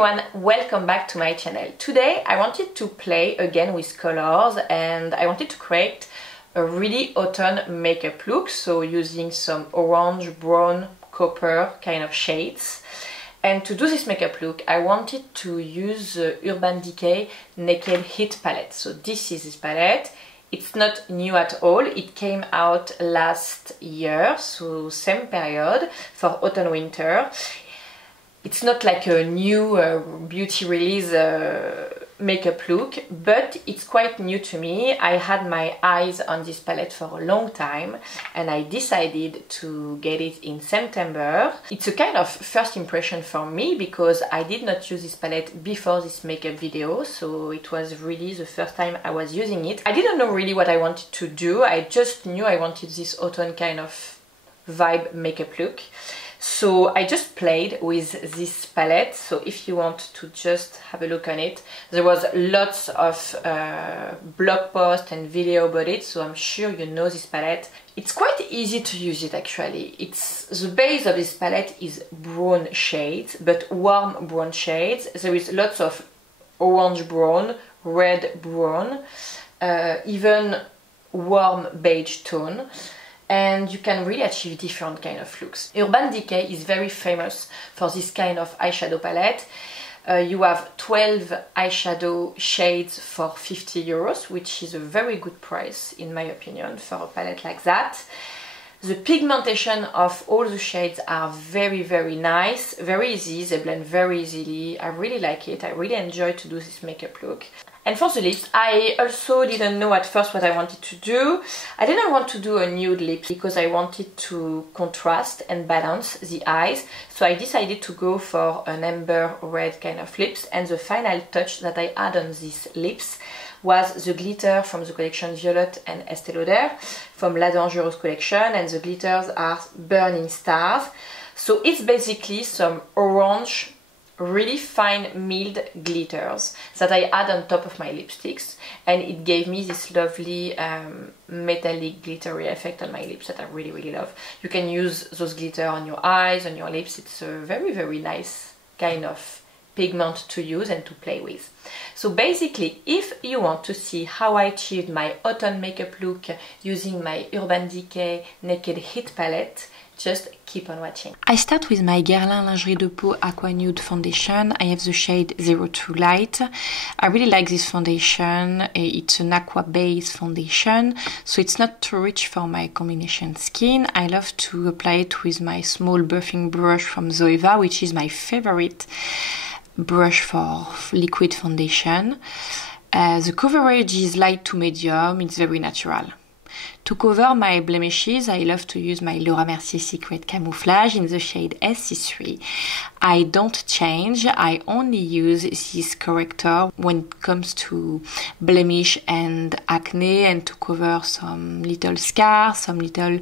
everyone, welcome back to my channel. Today I wanted to play again with colors and I wanted to create a really autumn makeup look, so using some orange, brown, copper kind of shades. And to do this makeup look I wanted to use the Urban Decay Naked Heat palette. So this is this palette. It's not new at all, it came out last year, so same period for autumn winter. It's not like a new beauty release makeup look, but it's quite new to me. I had my eyes on this palette for a long time and I decided to get it in September. It's a kind of first impression for me because I did not use this palette before this makeup video, so it was really the first time I was using it. I didn't know really what I wanted to do, I just knew I wanted this autumn kind of vibe makeup look. So I just played with this palette, so if you want to just have a look on it, there was lots of blog posts and video about it, so I'm sure you know this palette. It's quite easy to use it actually. The base of this palette is brown shades, but warm brown shades. There is lots of orange brown, red brown, even warm beige tone. And you can really achieve different kind of looks. Urban Decay is very famous for this kind of eyeshadow palette. You have 12 eyeshadow shades for 50 euros, which is a very good price in my opinion for a palette like that. The pigmentation of all the shades are very nice, very easy, they blend very easily. I really like it, I really enjoy to do this makeup look. And for the lips, I also didn't know at first what I wanted to do. I didn't want to do a nude lip because I wanted to contrast and balance the eyes. So I decided to go for an amber red kind of lips, and the final touch that I add on these lips was the glitter from the collection Violet and Estée Lauder from La Dangereuse collection, and the glitters are Burning Stars. So it's basically some orange, really fine milled glitters that I add on top of my lipsticks, and it gave me this lovely metallic glittery effect on my lips that I really love. You can use those glitter on your eyes, on your lips. It's a very nice kind of pigment to use and to play with. So basically, if you want to see how I achieved my autumn makeup look using my Urban Decay Naked Heat palette, just keep on watching. I start with my Guerlain Lingerie de Peau Aqua Nude foundation. I have the shade 02 Light. I really like this foundation. It's an aqua base foundation, so it's not too rich for my combination skin. I love to apply it with my small buffing brush from Zoeva, which is my favorite brush for liquid foundation. The coverage is light to medium, it's very natural. To cover my blemishes, I love to use my Mercier Secret Camouflage in the shade SC3. I don't change, I only use this corrector when it comes to blemish and acne and to cover some little scars, some little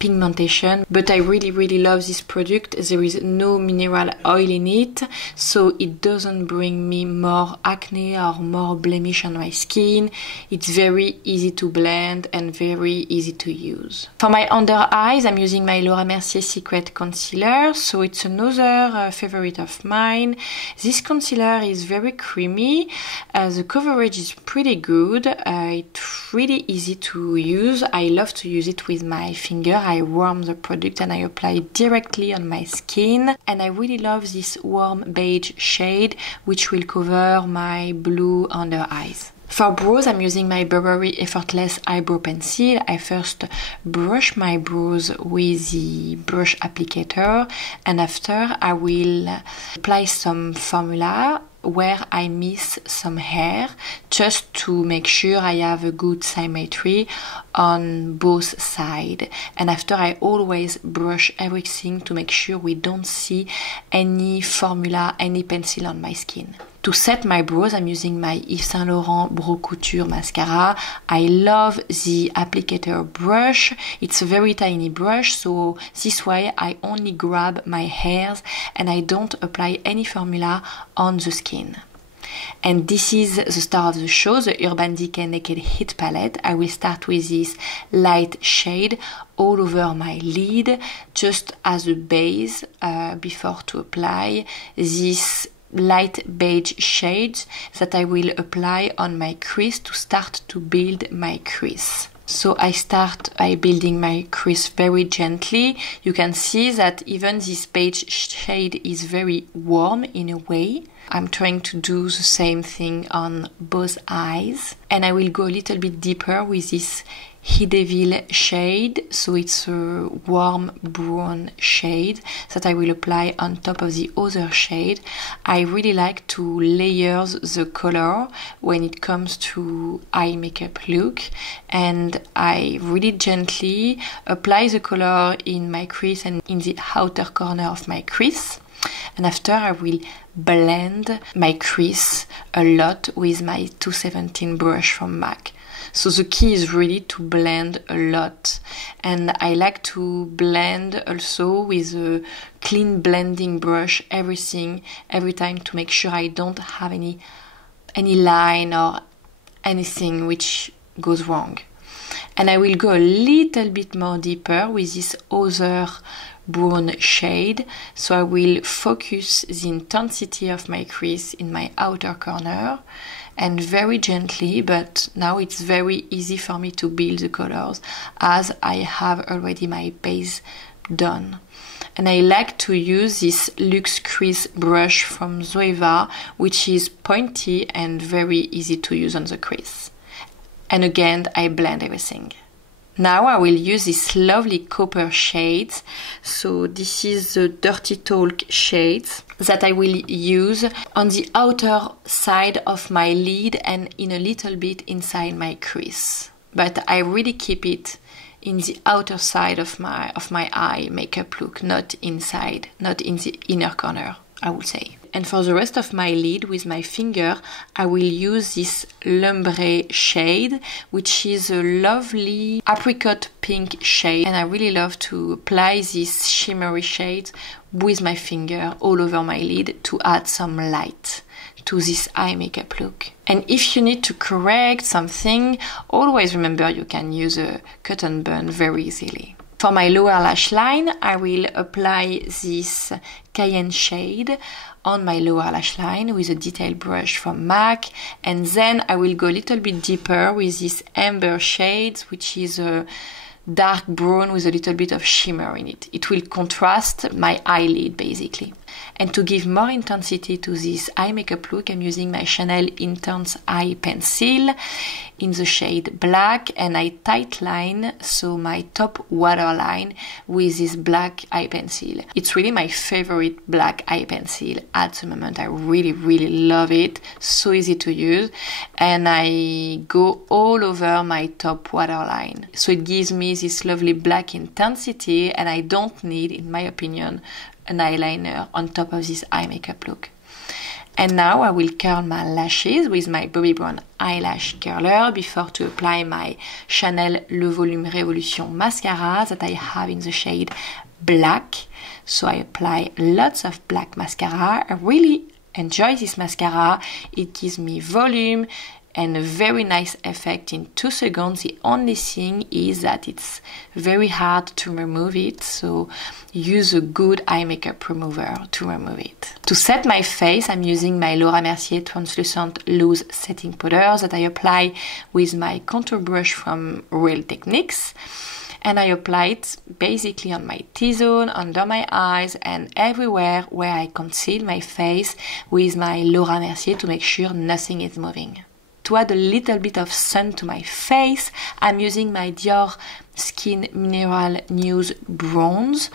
pigmentation, but I really love this product. There is no mineral oil in it, so it doesn't bring me more acne or more blemish on my skin. It's very easy to blend and very easy to use. For my under eyes, I'm using my Laura Mercier Secret Concealer, so it's another favorite of mine. This concealer is very creamy, the coverage is pretty good, it's really easy to use. I love to use it with my finger. I warm the product and I apply it directly on my skin, and I really love this warm beige shade which will cover my blue under eyes. For brows, I'm using my Burberry Effortless eyebrow pencil. I first brush my brows with the brush applicator, and after I will apply some formula where I miss some hair, just to make sure I have a good symmetry on both sides. And after, I always brush everything to make sure we don't see any formula, any pencil on my skin. To set my brows, I'm using my Yves Saint Laurent Couture mascara. I love the applicator brush. It's a very tiny brush, so this way I only grab my hairs and I don't apply any formula on the skin. And this is the star of the show, the Urban Decay Naked Heat palette. I will start with this light shade all over my lid, just as a base before to apply this light beige shades that I will apply on my crease to start to build my crease. So I start by building my crease very gently. You can see that even this beige shade is very warm in a way. I'm trying to do the same thing on both eyes. And I will go a little bit deeper with this He Devil shade. So it's a warm brown shade that I will apply on top of the other shade. I really like to layer the color when it comes to eye makeup look. And I really gently apply the color in my crease and in the outer corner of my crease. And after I will blend my crease a lot with my 217 brush from MAC. So the key is really to blend a lot, and I like to blend also with a clean blending brush everything every time to make sure I don't have any line or anything which goes wrong. And I will go a little bit more deeper with this other brown shade, so I will focus the intensity of my crease in my outer corner and very gently, but now it's very easy for me to build the colors as I have already my base done. And I like to use this Luxe Crease brush from Zoeva, which is pointy and very easy to use on the crease. And again, I blend everything. Now I will use this lovely copper shades. So this is the Dirty Talk shades that I will use on the outer side of my lid and in a little bit inside my crease. But I really keep it in the outer side of my eye makeup look, not inside, not in the inner corner, I would say. And for the rest of my lid, with my finger, I will use this Lumbre shade, which is a lovely apricot pink shade. And I really love to apply this shimmery shade with my finger all over my lid to add some light to this eye makeup look. And if you need to correct something, always remember you can use a cotton bud very easily. For my lower lash line, I will apply this Cayenne shade on my lower lash line with a detail brush from MAC, and then I will go a little bit deeper with this Amber shade, which is a dark brown with a little bit of shimmer in it. It will contrast my eyelid basically. And to give more intensity to this eye makeup look, I'm using my Chanel Intense Eye Pencil in the shade black, and I tightline, so my top waterline, with this black eye pencil. It's really my favorite black eye pencil at the moment. I really love it. So easy to use, and I go all over my top waterline. So it gives me this lovely black intensity, and I don't need, in my opinion, an eyeliner on top of this eye makeup look. And now I will curl my lashes with my Bobbi Brown eyelash curler before to apply my Chanel Le Volume Révolution mascara that I have in the shade black. So I apply lots of black mascara. I really enjoy this mascara. It gives me volume and a very nice effect in 2 seconds. The only thing is that it's very hard to remove it, so use a good eye makeup remover to remove it. To set my face, I'm using my Laura Mercier Translucent Loose Setting Powder that I apply with my contour brush from Real Techniques. And I apply it basically on my T-zone, under my eyes, and everywhere where I conceal my face with my Laura Mercier to make sure nothing is moving. To add a little bit of sun to my face, I'm using my Dior Skin Mineral Nude Bronze.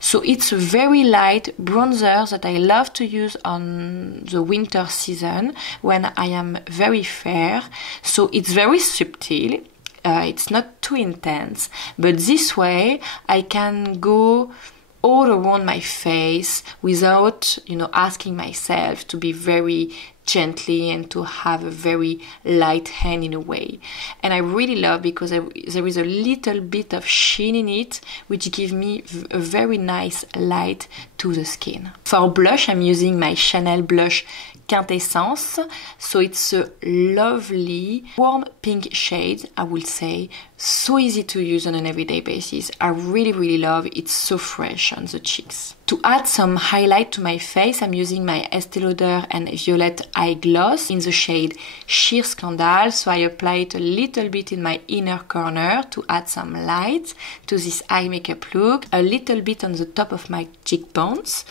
So it's a very light bronzer that I love to use on the winter season when I am very fair. So it's very subtle. It's not too intense, but this way I can go all around my face without, asking myself to be very gently and to have a very light hand in a way. And I really love because there is a little bit of sheen in it, which gives me a very nice light to the skin. For blush, I'm using my Chanel blush Quintessence. So it's a lovely warm pink shade, I would say. So easy to use on an everyday basis. I really love it. It's so fresh on the cheeks. To To add some highlight to my face, I'm using my Estée Lauder and Violet eye gloss in the shade Sheer Scandal. So I apply it a little bit in my inner corner to add some light to this eye makeup look, a little bit on the top of my cheekbones,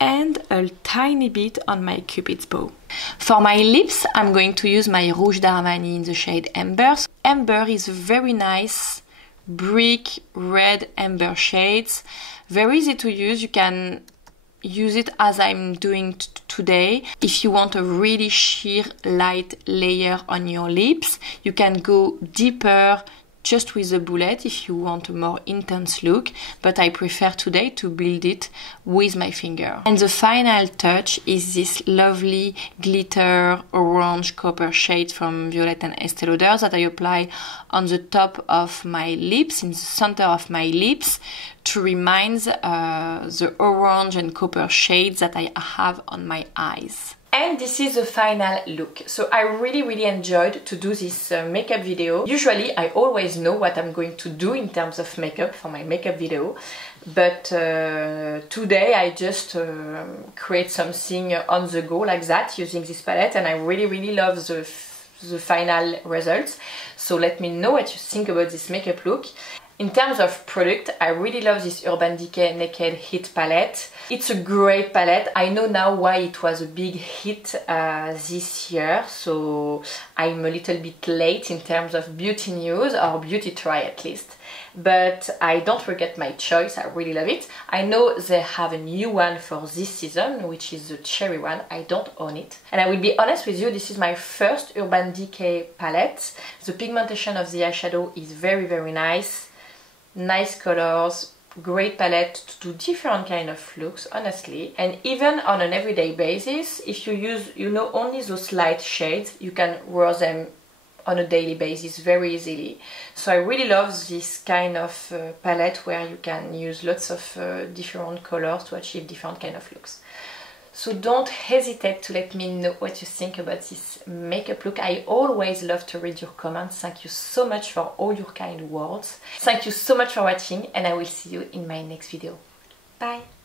and a tiny bit on my cupid's bow. For my lips, I'm going to use my Rouge d'Armani in the shade Amber. So Amber is a very nice brick red amber shades, very easy to use. You can use it as I'm doing today. If you want a really sheer light layer on your lips, you can go deeper just with a bullet if you want a more intense look, but I prefer today to build it with my finger. And the final touch is this lovely glitter orange copper shade from Violet and Estée Lauder that I apply on the top of my lips, in the center of my lips, to remind the orange and copper shades that I have on my eyes. And this is the final look. So I really enjoyed to do this makeup video. Usually I always know what I'm going to do in terms of makeup for my makeup video, but today I just create something on the go like that using this palette, and I really love the final results. So let me know what you think about this makeup look. In terms of product, I really love this Urban Decay Naked Hit palette. It's a great palette. I know now why it was a big hit this year, so I'm a little bit late in terms of beauty news, or beauty try at least. But I don't regret my choice, I really love it. I know they have a new one for this season, which is the cherry one. I don't own it. And I will be honest with you, this is my first Urban Decay palette. The pigmentation of the eyeshadow is very nice. Nice colors, great palette to do different kind of looks, honestly. And even on an everyday basis, if you use, only those light shades, you can wear them on a daily basis very easily. So I really love this kind of palette where you can use lots of different colors to achieve different kind of looks. So don't hesitate to let me know what you think about this makeup look. I always love to read your comments. Thank you so much for all your kind words. Thank you so much for watching, and I will see you in my next video. Bye!